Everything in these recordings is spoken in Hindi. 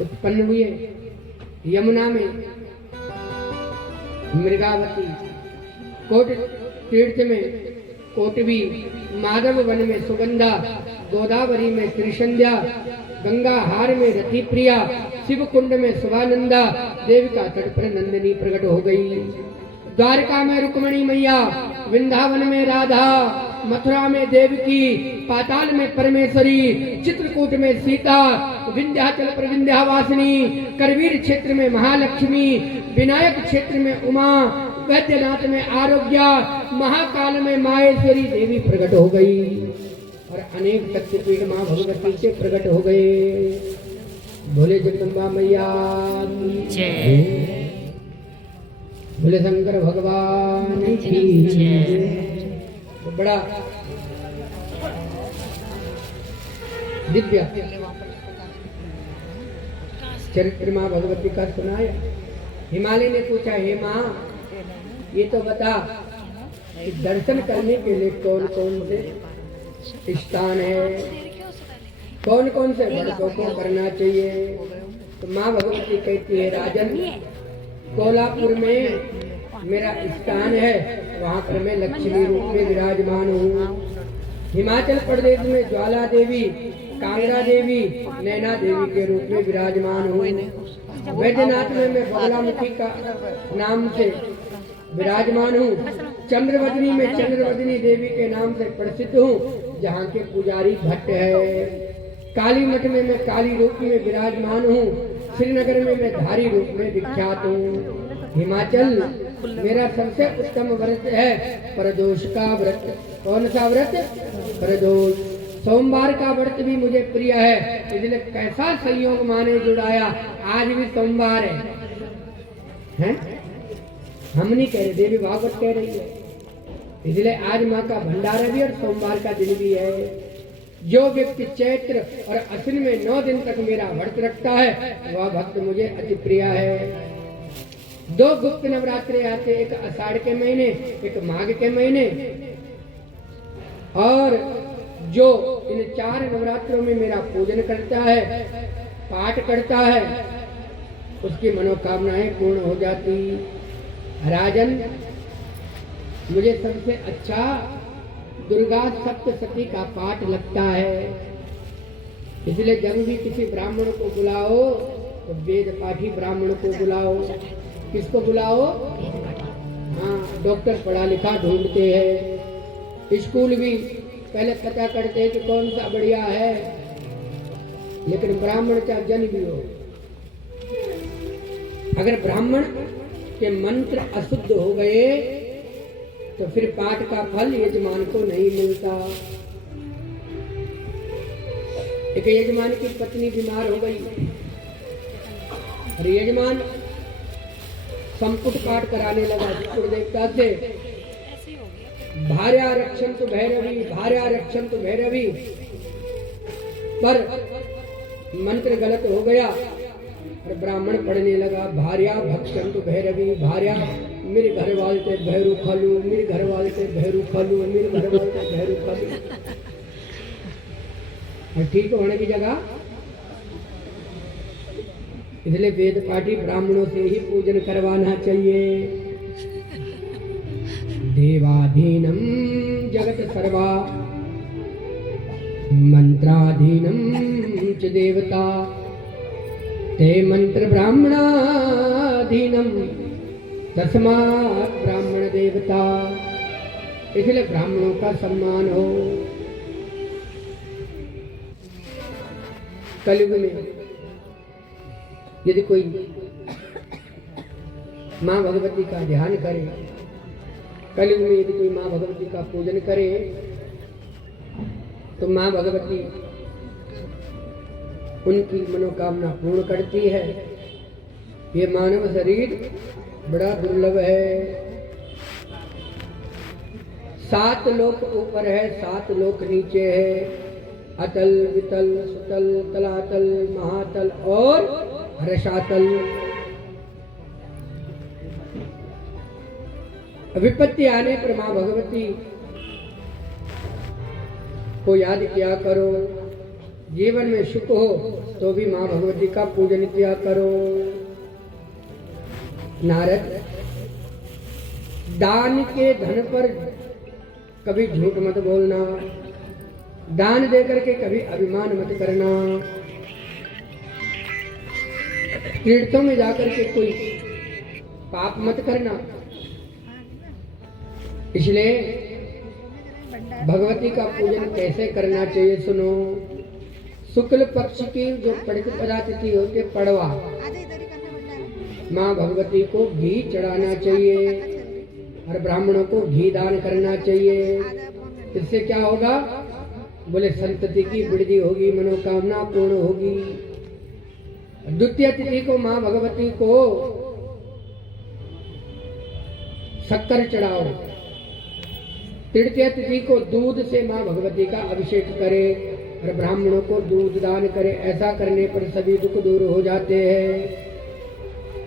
उत्पन्न हुए। यमुना में मृगावती, कोट तीर्थ में कोटवी, माधव वन में सुगंधा, गोदावरी में त्रिसंध्या, गंगा हार में रति प्रिया, शिव कुंड में शिवानंदा, देविका तट पर नंदिनी प्रकट हो गई। द्वारका में रुक्मणी मैया, वृंदावन में राधा, मथुरा में देवकी, पाताल में परमेश्वरी, चित्रकूट में सीता, विंध्याचल पर विंध्यावासिनी, करवीर क्षेत्र में महालक्ष्मी, विनायक क्षेत्र में उमा, वैद्यनाथ में आरोग्या, महाकाल में माहेश्वरी देवी प्रकट हो गई और अनेक शक्तिपीठ मां भगवती से प्रकट हो गए। भोले जगदम्बा मैया जय, भोले शंकर भगवान की जय। तो बड़ा दिव्य चरित्र मां भगवती का सुनाया। हिमालय ने पूछा, हे मां ये तो बता कि दर्शन करने के लिए कौन कौन से स्थान है, कौन कौन से व्रतों को करना चाहिए। तो माँ भगवती कहती है, राजन कोल्हापुर में मेरा स्थान है, वहाँ पर मैं लक्ष्मी रूप में विराजमान हूँ। हिमाचल प्रदेश में ज्वाला देवी, कांगड़ा देवी, नैना देवी के रूप में विराजमान हूँ। वैद्यनाथ में मैं बगलामुखी का नाम से विराजमान हूँ। चंद्रवदनी में चंद्रवदनी देवी के नाम से प्रसिद्ध हूँ, जहाँ के पुजारी भट्ट है। काली मठ में मैं काली रूप में विराजमान हूँ। श्रीनगर में मैं धारी रूप में विख्यात हूँ। हिमाचल मेरा सबसे उत्तम व्रत है प्रदोष का व्रत। कौन सा व्रत? प्रदोष। सोमवार का व्रत भी मुझे प्रिय है, इसलिए कैसा संयोग माने जुड़ाया, आज भी सोमवार है? हम नहीं कह रहे, देवी भागवत कह रही है। इसलिए आज माँ का भंडारा भी और सोमवार का दिन भी है। जो व्यक्ति चैत्र और अश्विन में 9 दिन तक मेरा व्रत रखता है, वह भक्त मुझे अति प्रिय है। 2 गुप्त नवरात्रे आते, एक आषाढ़ के महीने, एक माघ के महीने। और जो इन 4 नवरात्रों में मेरा पूजन करता है, पाठ करता है, उसकी मनोकामनाएं पूर्ण हो जाती। राजन मुझे सबसे अच्छा दुर्गा सप्तशती का पाठ लगता है। इसलिए जब भी किसी ब्राह्मण को बुलाओ तो वेद पाठी ब्राह्मण को बुलाओ। किसको बुलाओ? हाँ, डॉक्टर पढ़ा लिखा ढूंढते हैं, स्कूल भी पहले पता करते हैं कि कौन सा बढ़िया है, लेकिन ब्राह्मण चाहे जन भी हो, अगर ब्राह्मण के मंत्र अशुद्ध हो गए तो फिर पाठ का फल यजमान को नहीं मिलता। एक यजमान की पत्नी बीमार हो गई और यजमान संपुट पाठ कराने लगा विष्णु देवता से, भार्या रक्षन्तु भैरवी, भार्या रक्षन्तु भैरवी, पर मंत्र गलत हो गया और ब्राह्मण पढ़ने लगा, भार्या भक्षन्तु भैरवी, भार्या मेरे घर वाले से भैरू खालू, मेरे घर वाले से भैरू खालू, मेरे घर वाले से भैरू खालू। और ठीक होने की जगह इसलिए वेद पाठी ब्राह्मणों से ही पूजन करवाना चाहिए। देवाधीनम जगत सर्वा मंत्राधीनम च देवता ते मंत्र ब्राह्मणाधीनम तस्मात् ब्राह्मण देवता। इसलिए ब्राह्मणों का सम्मान हो। कलयुग में यदि कोई माँ भगवती का ध्यान करे, कलयुग में यदि कोई माँ भगवती का पूजन करे, तो माँ भगवती उनकी मनोकामना पूर्ण करती है। ये मानव शरीर बड़ा दुर्लभ है। 7 लोक ऊपर है, 7 लोक नीचे है। अतल, वितल, सुतल, तलातल, महातल और रसातल। विपत्ति आने पर माँ भगवती को याद किया करो। जीवन में सुख हो तो भी माँ भगवती का पूजन किया करो। नारद, दान के धन पर कभी झूठ मत बोलना, दान देकर के कभी अभिमान मत करना, तीर्थों में जाकर के कोई पाप मत करना। इसलिए भगवती का पूजन कैसे करना चाहिए सुनो। शुक्ल पक्ष की जो प्रतिपदा तिथि होती है पड़वा, माँ भगवती को घी चढ़ाना चाहिए और ब्राह्मणों को घी दान करना चाहिए। इससे क्या होगा? बोले संतति की वृद्धि होगी, मनोकामना पूर्ण होगी। द्वितीय तिथि को माँ भगवती को शक्कर चढ़ाओ। तृतीय तिथि को दूध से माँ भगवती का अभिषेक करे और ब्राह्मणों को दूध दान करे। ऐसा करने पर सभी दुख दूर हो जाते हैं।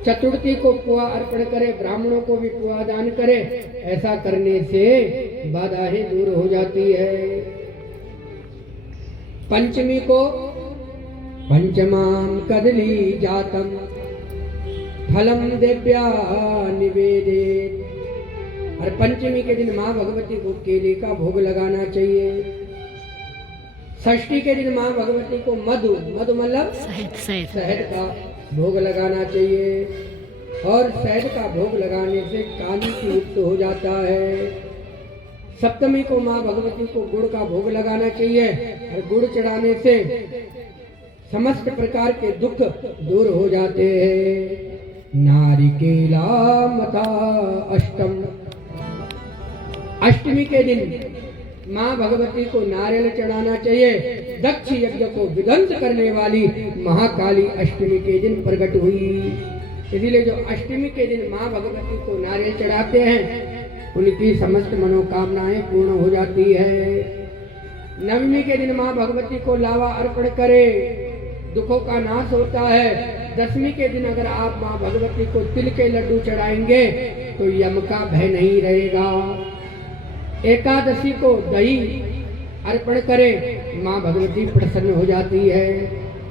चतुर्थी को पुआ अर्पण करे, ब्राह्मणों को भी पुआ दान करे। ऐसा करने से बाधाएं दूर हो जाती है। पंचमी को पंचमाम कदली जातम फलम देव्या निवेदित। और पंचमी के दिन माँ भगवती को केले का भोग लगाना चाहिए। षष्ठी के दिन माँ भगवती को मधु मतलब शहद का भोग लगाना चाहिए। और शहद का भोग लगाने से काली की युक्त हो जाता है। सप्तमी को माँ भगवती को गुड़ का भोग लगाना चाहिए और गुड़ चढ़ाने से समस्त प्रकार के दुख दूर हो जाते हैं। नारिकेला मथा अष्टम। अष्टमी के दिन माँ भगवती को नारियल चढ़ाना चाहिए। दक्ष यज्ञ को विध्वंस करने वाली महाकाली अष्टमी के दिन प्रकट हुई। इसलिए जो अष्टमी के दिन माँ भगवती को नारियल चढ़ाते हैं उनकी समस्त मनोकामनाएं पूर्ण हो जाती है। नवमी के दिन माँ भगवती को लावा अर्पण करे, दुखों का नाश होता है। दसवीं के दिन अगर आप माँ भगवती को तिल के लड्डू चढ़ाएंगे तो यम का भय नहीं रहेगा। एकादशी को दही अर्पण करे, माँ भगवती प्रसन्न हो जाती है।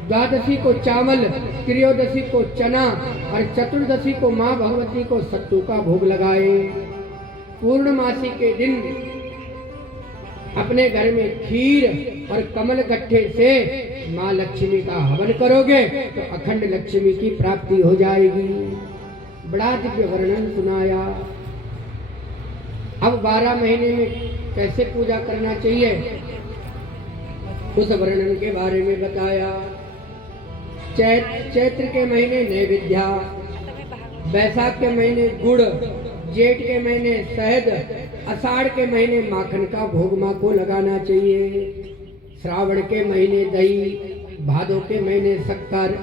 द्वादशी को चावल, त्रयोदशी को चना और चतुर्दशी को माँ भगवती को सत्तू का भोग लगाए। पूर्णमासी के दिन अपने घर में खीर और कमल गट्ठे से माँ लक्ष्मी का हवन करोगे तो अखंड लक्ष्मी की प्राप्ति हो जाएगी। बड़ा दिव्य वर्णन सुनाया। अब 12 महीने में कैसे पूजा करना चाहिए उस वर्णन के बारे में बताया। चैत्र के महीने नैवेद्या, बैसाख के महीने गुड़, जेठ के महीने शहद, आषाढ़ के महीने माखन का भोग माँ को लगाना चाहिए। श्रावण के महीने दही, भादो के महीने शक्कर,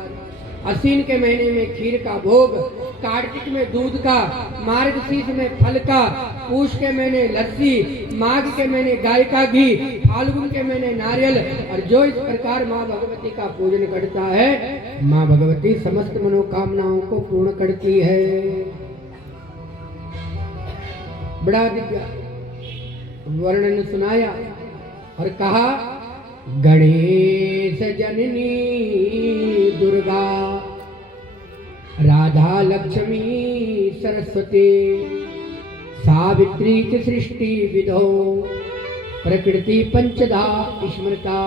अश्विन के महीने में खीर का भोग, कार्तिक में दूध का, मार्गशीर्ष में फल का, पूष के महीने लस्सी, माघ के महीने गाय का घी, फाल्गुन के महीने नारियल। और जो इस प्रकार माँ भगवती का पूजन करता है माँ भगवती समस्त मनोकामनाओं को पूर्ण करती है। बड़ा दिव्य वर्णन सुनाया और कहा गणेश जननी दुर्गा राधा लक्ष्मी सरस्वती सावित्री च सृष्टि विधौ प्रकृति पंचधा स्मृता।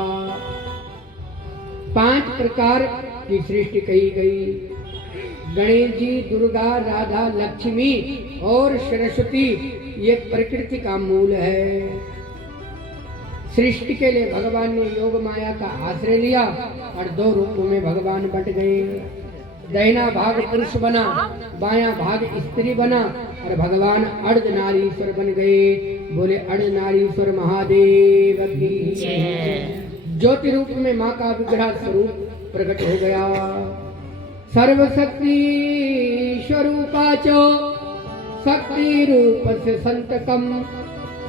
5 प्रकार की सृष्टि कही गई। गणेश जी, दुर्गा, राधा, लक्ष्मी और सरस्वती ये प्रकृति का मूल है। सृष्टि के लिए भगवान ने योग माया का आश्रय लिया और 2 रूपों में भगवान बट गए। दाहिना भाग पुरुष बना, बायां भाग स्त्री बना और भगवान अर्धनारीश्वर बन गए। बोले अर्धनारीश्वर महादेव की ज्योति रूप में माँ का विग्रह स्वरूप प्रकट हो गया। सर्वशक्ति स्वरूपा चो शक्ति रूप से संतकम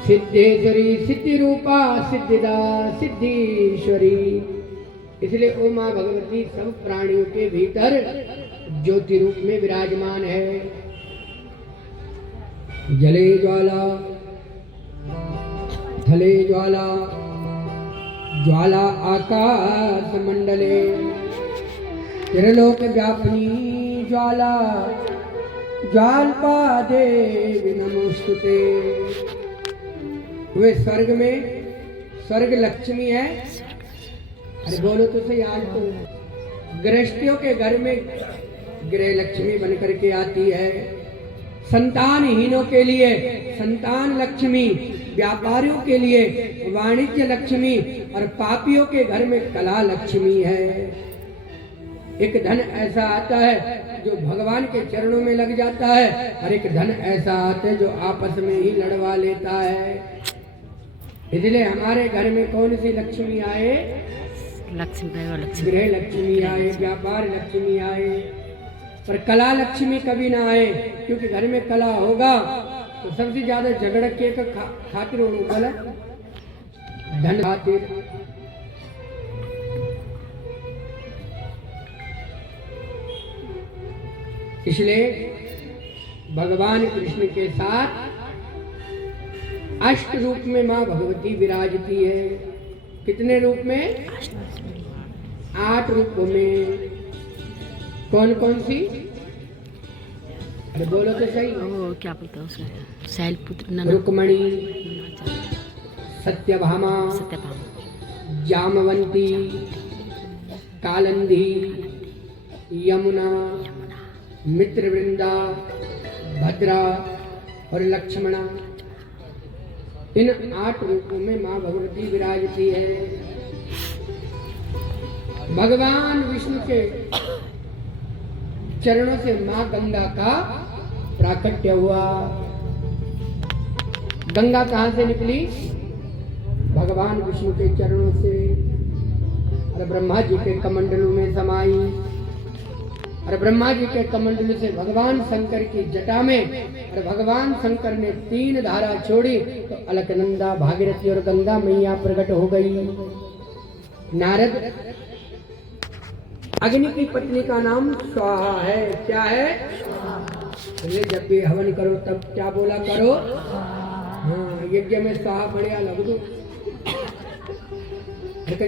सिद्धेश्वरी सिद्धि रूपा सिद्धिदा सिद्धीश्वरी। इसलिए ओ माँ भगवती सब प्राणियों के भीतर ज्योति रूप में विराजमान है। जले ज्वाला, थले ज्वाला, ज्वाला आकाश मंडले त्रिलोक व्यापिनी ज्वाला ज्वाल्पा देवी नमोस्तुते। वे स्वर्ग में स्वर्ग लक्ष्मी है। अरे बोलो तो सही, आज तो गृहस्थियों के घर में गृह लक्ष्मी बन करके आती है। संतानहीनों के लिए संतान लक्ष्मी, व्यापारियों के लिए वाणिज्य लक्ष्मी और पापियों के घर में कला लक्ष्मी है। एक धन ऐसा आता है जो भगवान के चरणों में लग जाता है और एक धन ऐसा आता है जो आपस में ही लड़वा लेता है। इसलिए हमारे घर में कौन सी लक्ष्मी आए? गृह लक्ष्मी आए, व्यापार लक्ष्मी आए, पर कला लक्ष्मी कभी ना आए। क्योंकि घर में कला होगा तो सबसे ज्यादा झगड़ के खातिर गलत धन खातिर। इसलिए भगवान कृष्ण के साथ अष्ट रूप में माँ भगवती विराजती है। कितने रूप में? 8 रूपों में। कौन कौन सी? अरे बोलो तो सही। क्या बोलते हैं उसमें? शैलपुत्र, रुक्मणी, सत्यभामा, जामवंती, कालंदी, यमुना, मित्रवृंदा, भद्रा और लक्ष्मणा। इन 8 रूपों में माँ भगवती विराजती है। भगवान विष्णु के चरणों से माँ गंगा का प्राकट्य हुआ। गंगा कहाँ से निकली? भगवान विष्णु के चरणों से। और ब्रह्मा जी के कमंडलों में समाई। और ब्रह्मा जी के कमंडल से भगवान शंकर की जटा में, और भगवान शंकर ने 3 धारा छोड़ी तो अलकनंदा, भागीरथी और गंगा मैया प्रकट हो गई। नारद, अग्नि की पत्नी का नाम स्वाहा है। क्या है? जब भी हवन करो तब क्या बोला करो? हाँ, यज्ञ में स्वाहा बढ़िया लग दो।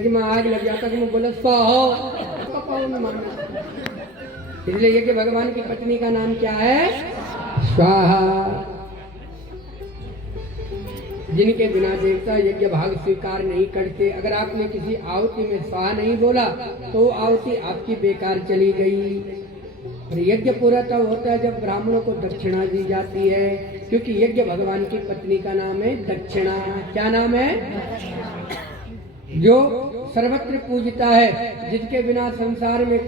मैं आग लग जाता कि मैं बोला स्वाहा में मानना। इसलिए यज्ञ भगवान की पत्नी का नाम क्या है? स्वाहा। जिनके बिना देवता यज्ञ भाग स्वीकार नहीं करते। अगर आपने किसी आहुति में स्वाहा नहीं बोला तो आहुति आपकी बेकार चली गई। और यज्ञ पूरा तब होता है जब ब्राह्मणों को दक्षिणा दी जाती है। क्योंकि यज्ञ भगवान की पत्नी का नाम है दक्षिणा। क्या नाम है? जो सर्वत्र पूजता है, जिसके बिना संसार में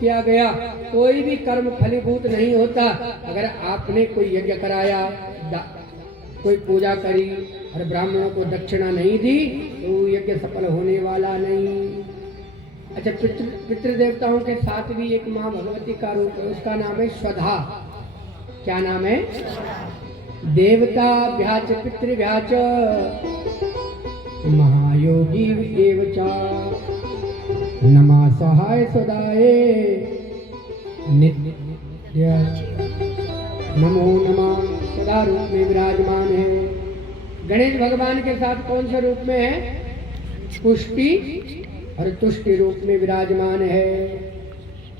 किया गया कोई भी कर्म फलीभूत नहीं होता। अगर आपने कोई यज्ञ कराया, कोई पूजा करी और ब्राह्मणों को दक्षिणा नहीं दी तो यज्ञ सफल होने वाला नहीं। अच्छा, पितृ देवताओं के साथ भी एक माँ भगवती का रूप है, उसका नाम है स्वधा। क्या नाम है? देवता भ्याच पितृभ्याच महायोगी एवचा नमा सहाय सदाए नित्य नमो नमः। सदा रूप में विराजमान है। गणेश भगवान के साथ कौन से रूप में है? पुष्टि और तुष्टि रूप में विराजमान है।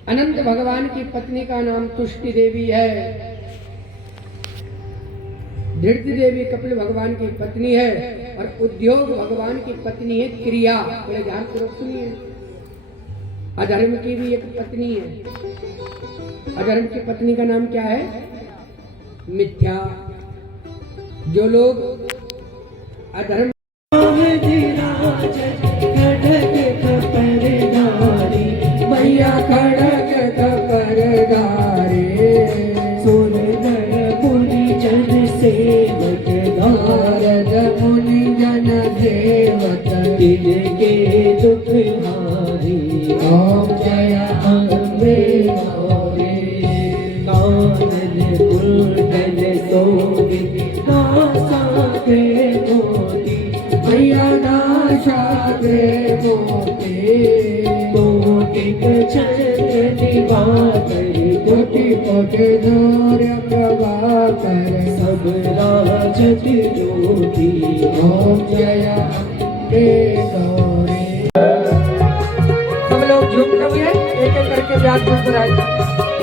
अनंत भगवान की पत्नी का नाम तुष्टि देवी है। धृति देवी कपिल भगवान की पत्नी है और उद्योग भगवान की पत्नी है क्रिया। बड़े ध्यान पूर्वक सुनिए। अधर्म की भी एक पत्नी है। अधर्म की पत्नी का नाम क्या है? मिथ्या। जो लोग अधर्म मैया खड़ग कपरदारे सुरदर मुनि जन सेवक नारद मुनि जन सेवक तिनके दुख हारी ओम जय अम्बे गौरी कानन कुंडल सोभी नासाग्रे मोती मैया नासाग्रे मोती कोटिक चंद्र दिवाकर कोटि कोटि सूर्य प्रभाकर सब राजति ज्योति ओम जय अम्बे गौरी। सब लोग झुकते हुए एक एक करके व्यास पर आए।